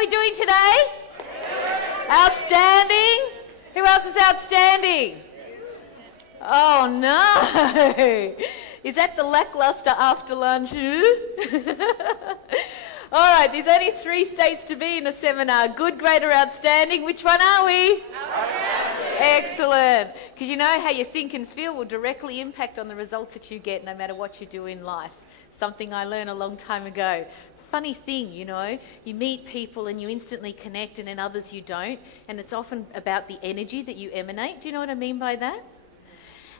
we doing today? Outstanding? Who else is outstanding? Oh no! Is that the lackluster after lunch? All right, there's only 3 states to be in a seminar. Good, great or outstanding. Which one are we? Outstanding. Excellent. Because you know how you think and feel will directly impact on the results that you get no matter what you do in life. Something I learned a long time ago. Funny thing, you know, you meet people and you instantly connect and in others you don't. And it's often about the energy that you emanate. Do you know what I mean by that?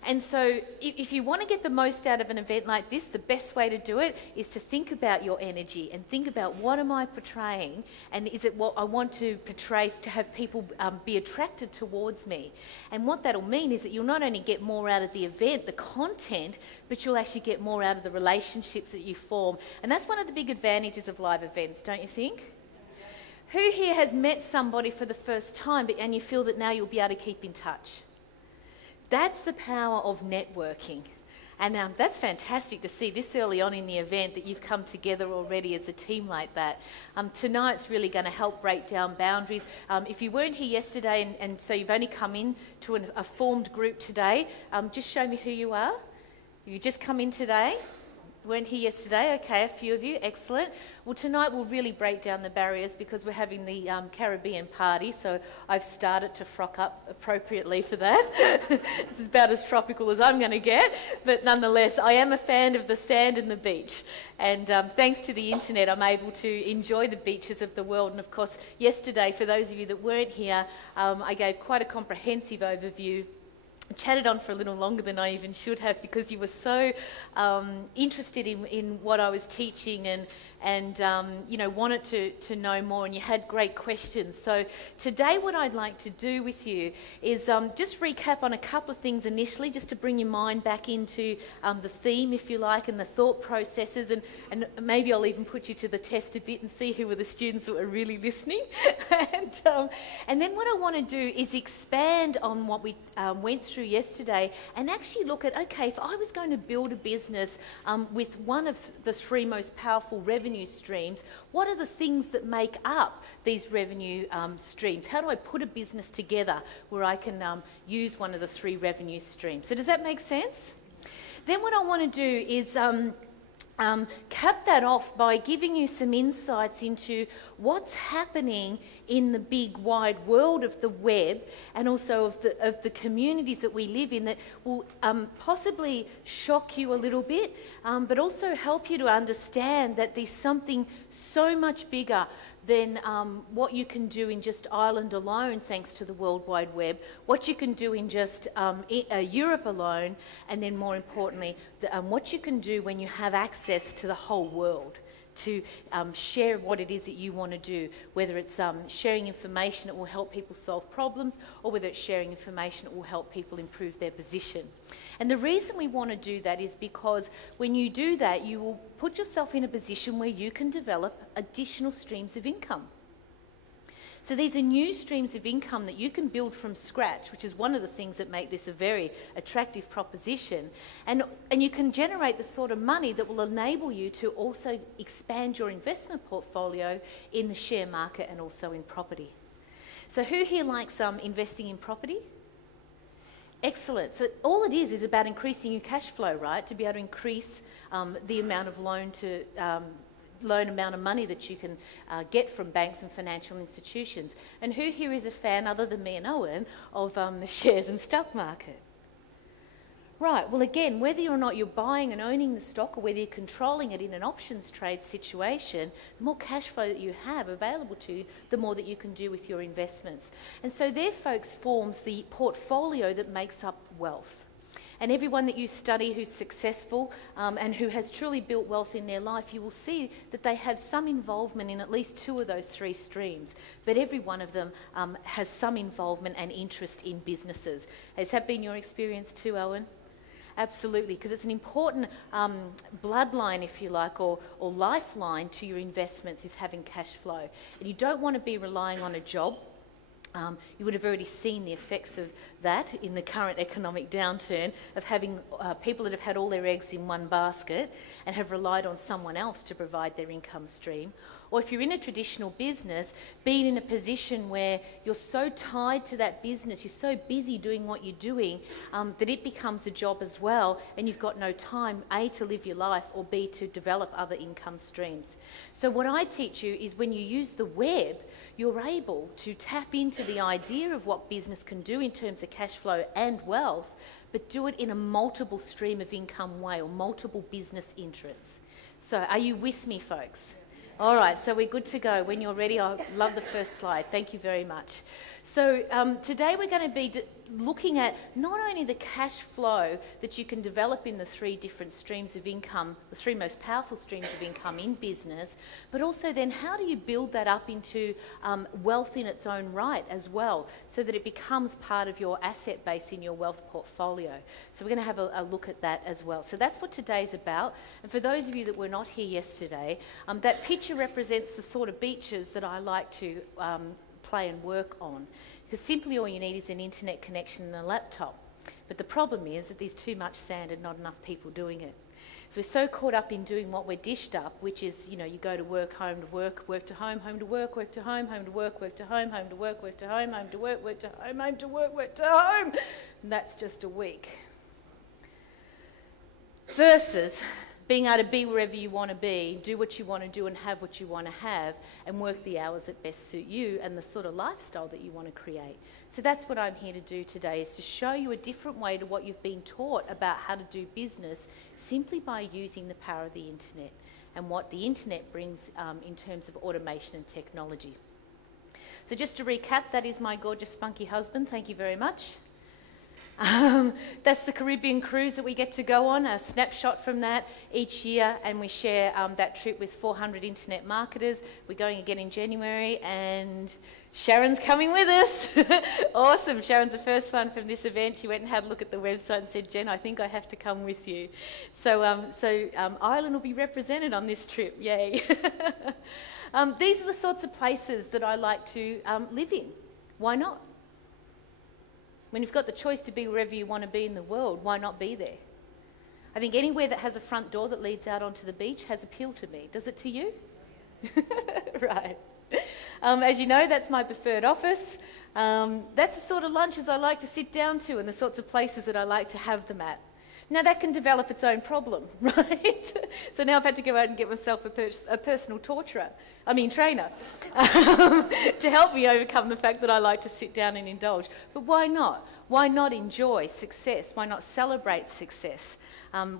And so if you want to get the most out of an event like this, the best way to do it is to think about your energy and think about what am I portraying, and is it what I want to portray to have people be attracted towards me. And what that'll mean is that you'll not only get more out of the event, the content, but you'll actually get more out of the relationships that you form. And that's one of the big advantages of live events, don't you think? Who here has met somebody for the first time and you feel that now you'll be able to keep in touch? That's the power of networking. And that's fantastic to see this early on in the event that you've come together already as a team like that. Tonight's really going to help break down boundaries. If you weren't here yesterday and so you've only come in to a formed group today, just show me who you are. If you just come in today, weren't here yesterday, okay, a few of you, excellent. Well, tonight we'll really break down the barriers because we're having the Caribbean party, so I've started to frock up appropriately for that. It's about as tropical as I'm going to get, but nonetheless, I am a fan of the sand and the beach. And thanks to the internet, I'm able to enjoy the beaches of the world. And of course, yesterday, for those of you that weren't here, I gave quite a comprehensive overview. Chatted on for a little longer than I even should have because you were so interested in what I was teaching and you know, wanted to know more, and you had great questions. So today what I'd like to do with you is just recap on a couple of things initially, just to bring your mind back into the theme, if you like, and the thought processes, and maybe I'll even put you to the test a bit and see who were the students that were really listening. And then what I want to do is expand on what we went through yesterday and actually look at, okay, if I was going to build a business with one of the 3 most powerful revenue streams, what are the things that make up these revenue streams? How do I put a business together where I can use one of the 3 revenue streams? So does that make sense? Then what I want to do is cap that off by giving you some insights into what's happening in the big wide world of the web and also of the communities that we live in that will possibly shock you a little bit, but also help you to understand that there's something so much bigger than what you can do in just Ireland alone, thanks to the World Wide Web, what you can do in just Europe alone, and then more importantly, what you can do when you have access to the whole world to share what it is that you want to do, whether it's sharing information that will help people solve problems or whether it's sharing information that will help people improve their position. And the reason we want to do that is because when you do that, you will put yourself in a position where you can develop additional streams of income. So these are new streams of income that you can build from scratch, which is one of the things that make this a very attractive proposition. And you can generate the sort of money that will enable you to also expand your investment portfolio in the share market and also in property. So who here likes investing in property? Excellent. So all it is about increasing your cash flow, right? To be able to increase the amount of loan amount of money that you can get from banks and financial institutions. And who here is a fan, other than me and Owen, of the shares and stock market? Right, well again, whether or not you're buying and owning the stock or whether you're controlling it in an options trade situation, the more cash flow that you have available to you, the more that you can do with your investments. And so there, folks, forms the portfolio that makes up wealth. And everyone that you study who's successful and who has truly built wealth in their life, you will see that they have some involvement in at least 2 of those 3 streams. But every one of them has some involvement and interest in businesses. Has that been your experience too, Owen? Absolutely, because it's an important bloodline, if you like, or lifeline to your investments is having cash flow. And you don't want to be relying on a job. You would have already seen the effects of that in the current economic downturn of having people that have had all their eggs in one basket and have relied on someone else to provide their income stream. Or if you're in a traditional business, being in a position where you're so tied to that business, you're so busy doing what you're doing, that it becomes a job as well, and you've got no time, A, to live your life, or B, to develop other income streams. So what I teach you is when you use the web, you're able to tap into the idea of what business can do in terms of cash flow and wealth, but do it in a multiple stream of income way, or multiple business interests. So are you with me, folks? All right, so we're good to go. When you're ready, I love the first slide. Thank you very much. So today we're going to be looking at not only the cash flow that you can develop in the three different streams of income, the three most powerful streams of income in business, but also then how do you build that up into wealth in its own right as well, so that it becomes part of your asset base in your wealth portfolio. So we're going to have a look at that as well. So that's what today's about. And for those of you that were not here yesterday, that picture represents the sort of beaches that I like to play and work on, because simply all you need is an internet connection and a laptop. But the problem is that there's too much sand and not enough people doing it. So we're so caught up in doing what we're dished up, which is, you know, you go to work, home to work, work to home, home to work, work to home, home to work, work to home, home to work, work to home, home to work, work to home, home to work, work to home. And that's just a week. Versus being able to be wherever you want to be, do what you want to do and have what you want to have, and work the hours that best suit you and the sort of lifestyle that you want to create. So that's what I'm here to do today, is to show you a different way to what you've been taught about how to do business, simply by using the power of the internet and what the internet brings in terms of automation and technology. So just to recap, that is my gorgeous spunky husband. Thank you very much. That's the Caribbean cruise that we get to go on, a snapshot from that each year, and we share that trip with 400 internet marketers. We're going again in January, and Sharon's coming with us. Awesome. Sharon's the first one from this event. She went and had a look at the website and said, Jen, I think I have to come with you. So, Ireland will be represented on this trip. Yay. These are the sorts of places that I like to live in. Why not? When you've got the choice to be wherever you want to be in the world, why not be there? I think anywhere that has a front door that leads out onto the beach has appeal to me. Does it to you? Right. As you know, that's my preferred office. That's the sort of lunches I like to sit down to and the sorts of places that I like to have them at. Now that can develop its own problem, right? So now I've had to go out and get myself a personal trainer, to help me overcome the fact that I like to sit down and indulge. But why not? Why not enjoy success? Why not celebrate success?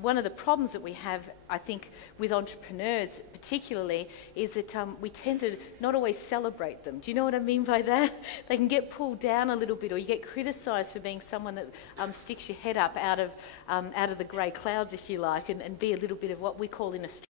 One of the problems that we have, I think, with entrepreneurs particularly, is that we tend to not always celebrate them. Do you know what I mean by that? They can get pulled down a little bit, or you get criticised for being someone that sticks your head up out of the grey clouds, if you like, and be a little bit of what we call in Australia